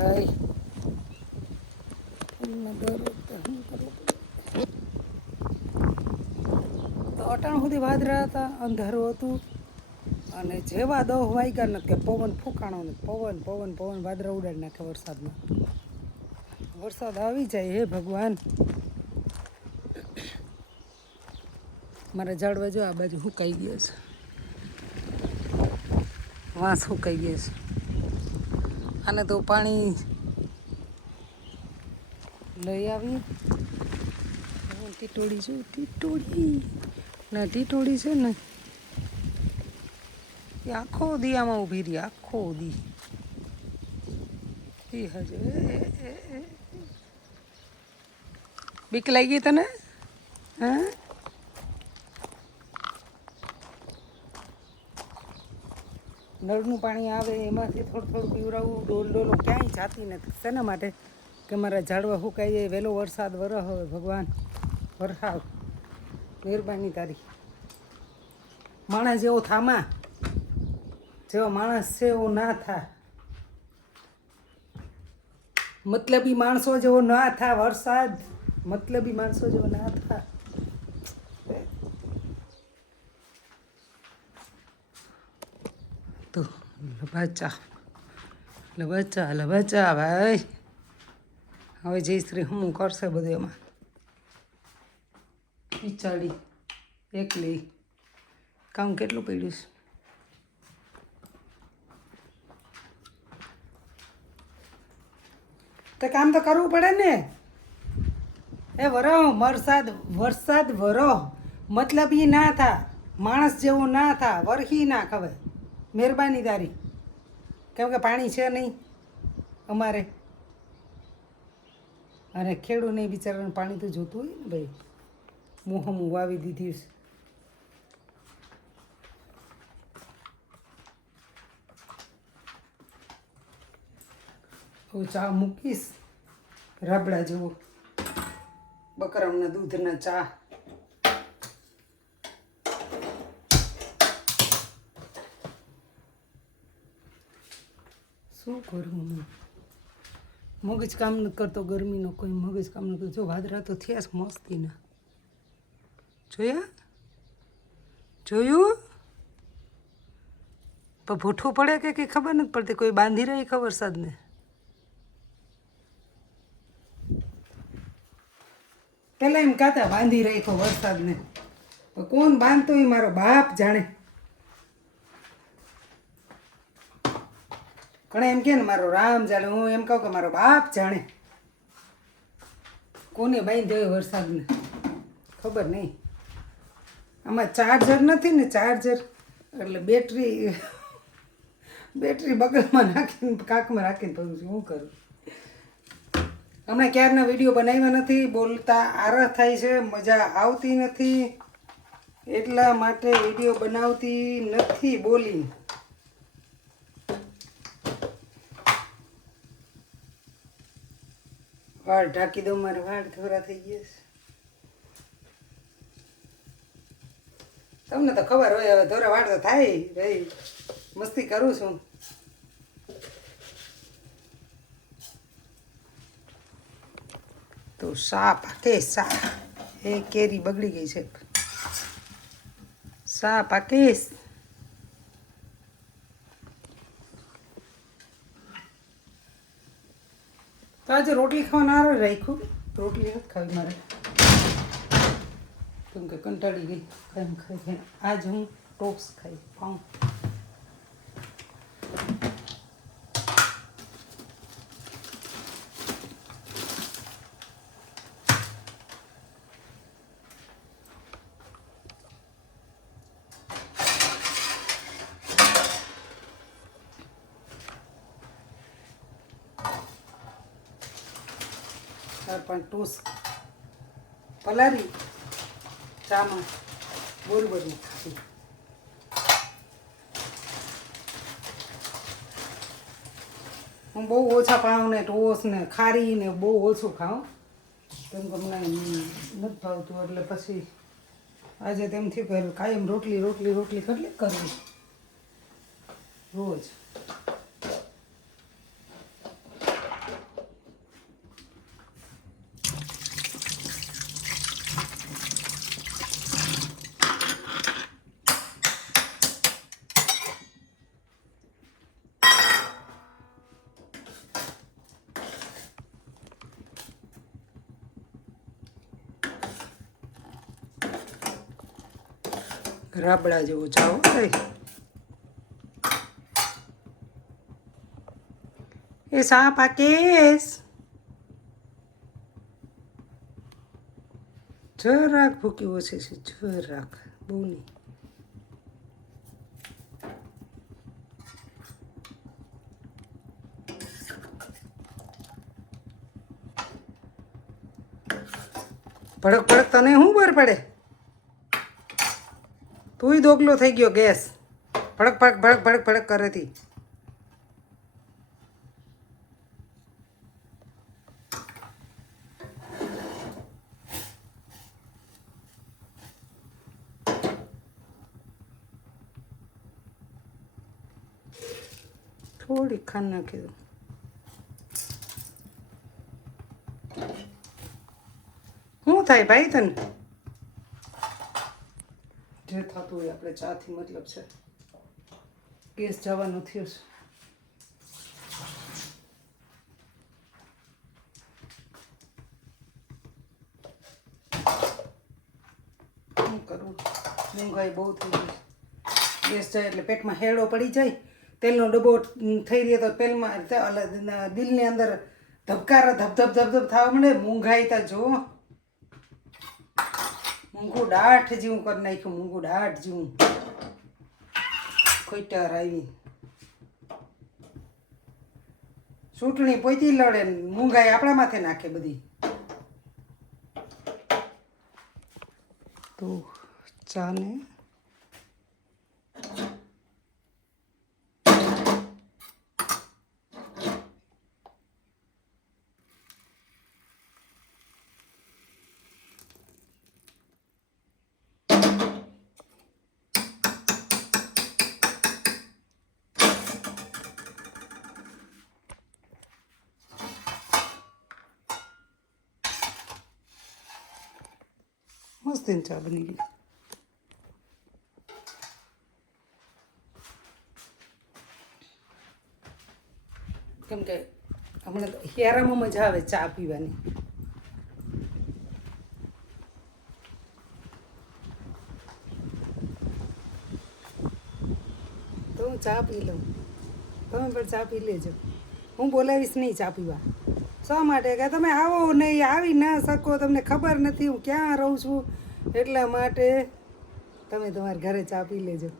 ભાઈ તો અટાણ સુધી વાદળા હતા, અંધારું હતું અને જેવા 10 વાગ્યા નથી કે પવન ફૂંકાણો ને પવન પવન પવન વાદળા ઉડાડી નાખે વરસાદમાં. વરસાદ આવી જાય હે ભગવાન. મારા ઝાડવા જો આ બાજુ સુકાઈ ગયો છે, વાંસ સુકાઈ ગયા છે. આને તો પાણી લઈ આવી. ટીટોળી જો ટીટોળી ના ટીટોળી છે ને એ આખો દી આમાં ઊભી રહી, આખો દી એ હજુ બીક લાગી તને? હા, નળનું પાણી આવે એમાંથી થોડું થોડું પીવડાવવું. ડોલો ક્યાંય જાતી નથી. શેના માટે? કે મારા ઝાડવા સુકાઈ જાય. વહેલો વરસાદ વરસ હવે ભગવાન વરસાવ, મહેરબાની તારી. માણસ જેવો થામા, જેવો માણસ છે એવો ના થા. મતલબી માણસો જેવો ના થા. વરસાદ મતલબી માણસો જેવો ના થા. તો લબાચા લબાચા લબાચા ભાઈ. હવે જય શ્રી હું કરશે બધું એમાં. બિચારી એકલી કામ કેટલું પડ્યું છે. તો કામ તો કરવું પડે ને. એ વરો વરસાદ વરસાદ વરો મતલબી ના થા, માણસ જેવું ના થા, વરહી ના ખબર. મહેરબાની તારી. કેમ કે પાણી છે નહીં અમારે, અને ખેડૂને બિચારાને પાણી તો જોતું હોય ને ભાઈ. મોહમું વાવી દીધી છે. હું ચા મૂકીશ રાબડા જેવો, બકરામના દૂધના ચા. શું કરું? મગજ કામ નથી કરતો. ગરમીનો કોઈ મગજ કામ નથી કરતો. જો વાદળા તો થયા છે મસ્તીના. જોયા? જોયું? પણ ભૂઠું પડે કે કંઈ ખબર નથી પડતી. કોઈ બાંધી રહી ખબર વરસાદને. પેલા એમ કહેતા બાંધી રાખ્યો વરસાદને, પણ કોણ બાંધતો એ મારો બાપ જાણે. ઘણા એમ કે ને મારો રામ જાણે, હું એમ કહું કે મારો બાપ જાણે. કોને બાંધ્યો વરસાદને ખબર નહીં. આમાં ચાર્જર નથી ને, ચાર્જર એટલે બેટરી બગલમાં નાખીને કાંકમાં રાખીને ફરું છું. શું કરું? હમણાં ક્યારના વિડીયો બનાવ્યા નથી. બોલતા આરહ થાય છે, મજા આવતી નથી, એટલા માટે વિડીયો બનાવતી નથી બોલી. વાળ ઢાંકી દઉં, મારે વાળ ધોરા થઈ ગયા છે. તમને તો ખબર હોય હવે ધોરા વાળ તો થાય ભાઈ. મસ્તી કરું છું. તો સા પાકે સા. એ કેરી બગડી ગઈ છે. સા પાકેશ. તો આજે રોટલી ખાવાનું આરો રાખ્યું. રોટલી નથી ખાવી મારે, કેમ કે કંટાળી ગઈ ખાઈ. આજ હું ટોક્સ ખાઈ પાઉં. પણ ટોસ પલારી ચામાં બરોબર ખાતી. હું બહુ ઓછા પાઉં ને ટોસ ને ખારી ને બહુ ઓછું ખાઉં, કેમ કે મને નથી ભાવતું. એટલે પછી આજે તેમથી પહેલું કાયમ રોટલી રોટલી રોટલી કેટલી કરવી રોજ. રાબડા જેવો ચાવો થાય. એ સાપ આ કેસ જરાક ભૂકી ઓછી છે, જરાક, બહુ નહીં. ભડક ભડક તને શું બર પડે? તુંય દોગલો થઈ ગયો ગેસ. ભડક ભડક ભડક ભડક ભડક કરેથી. થોડી ખાંડ નાખી દઉં. શું થાય ભાઈ તને? જે થતું હોય આપણે ચાથી મતલબ છે. ગેસ જવાનો થયો છે. શું કરવું? મોંઘાઈ બહુ થઈ ગઈ. ગેસ જાય એટલે પેટમાં હેડો પડી જાય. તેલનો ડબ્બો થઈ રહ્યો તો પેલમાં દિલની અંદર ધબકારા ધબધબ ધબધબ થવા માંડે. મોંઘાઈ તો જો મૂંગું દાઢ જેવું કરી નાખ્યું. મૂંગું દાઢ જેવું ખોઈટાર આવી. ચૂંટણી પોતી લડે, મોંઘાઈ આપણા માથે નાખે બધી. તો ચાને મસ્ત ચા બની ગઈ. કેમ કે હમણાં હિયારામાં મજા આવે ચા પીવાની. તો હું ચા પી લઉં, તમે પણ ચા પી લેજો. હું બોલાવીશ નહીં ચા પીવા. શા માટે? કે તમે આવો નહીં, આવી ના શકો, તમને ખબર નથી હું ક્યાં રહું છું, એટલા માટે તમે તમારા ઘરે ચા પી લેજો.